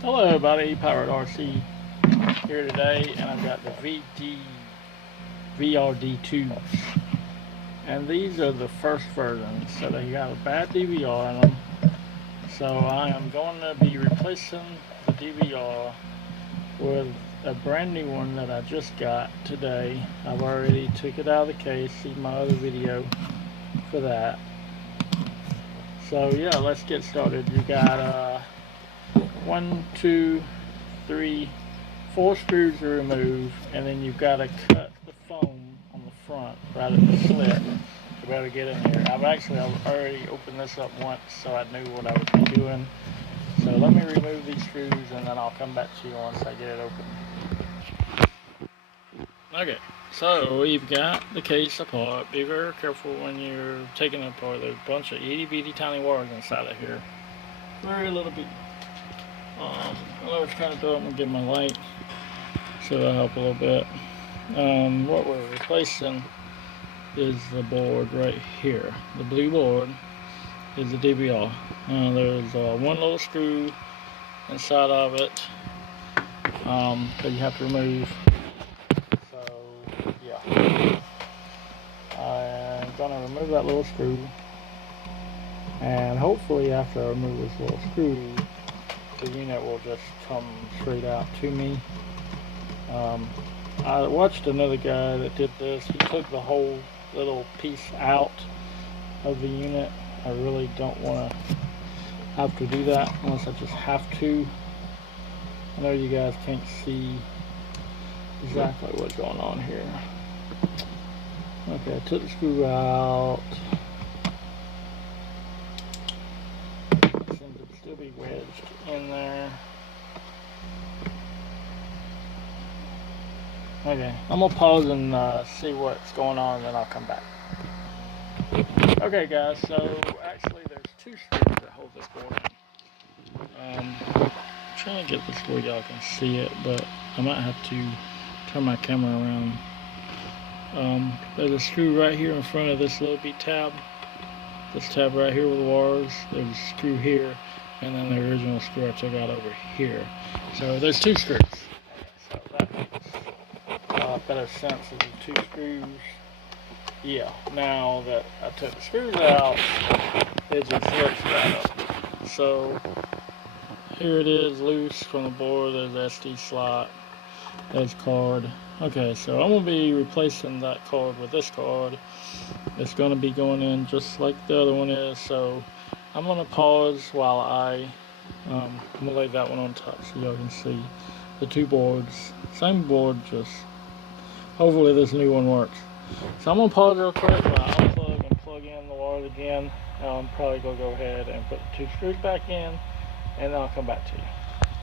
Hello everybody, Powered RC here today, and I've got the VRD2s, and these are the first versions, so they got a bad DVR in them. So I am going to be replacing the DVR with a brand new one that I just got today. I've already took it out of the case, see my other video for that. So yeah, let's get started. You got 1, 2, 3, 4 screws to remove, and then you've got to cut the foam on the front right at the slit to be able to get in here. I've already opened this up once, so I knew what I would be doing. So let me remove these screws, and then I'll come back to you once I get it open. Okay, so we've got the case apart. Be very careful when you're taking it apart. There's a bunch of itty bitty tiny wires inside of here. Very little bit. I was trying to throw up and get my light, so that'll help a little bit. What we're replacing is the board right here. The blue board is the DVR. There's one little screw inside of it that you have to remove. So yeah, I'm gonna remove that little screw, and hopefully after I remove this little screw, the unit will just come straight out to me. I watched another guy that did this. He took the whole little piece out of the unit. I really don't want to have to do that unless I just have to. I know you guys can't see exactly what's going on here. Okay, I took the screw out. Seems to still be wedged in there. Okay, I'm gonna pause and see what's going on, and then I'll come back. Okay guys, so actually there's 2 screws that hold this board in. I'm trying to get this where y'all can see it, but I might have to turn my camera around. There's a screw right here in front of this little B tab. This tab right here with the wires. There's a screw here, and then the original screw I took out over here. So there's 2 screws. So that makes better sense of the 2 screws. Yeah, now that I took the screws out, it just looks right up. So here it is, loose from the board. There's the SD slot. There's card. Okay, so I'm going to be replacing that card with this card. It's going to be going in just like the other one is. So I'm going to pause while I'm going to lay that one on top so y'all can see the 2 boards. Same board, just hopefully this new one works. So I'm going to pause real quick while I unplug and plug in the wires again. I'm probably going to go ahead and put the 2 screws back in, and then I'll come back to you.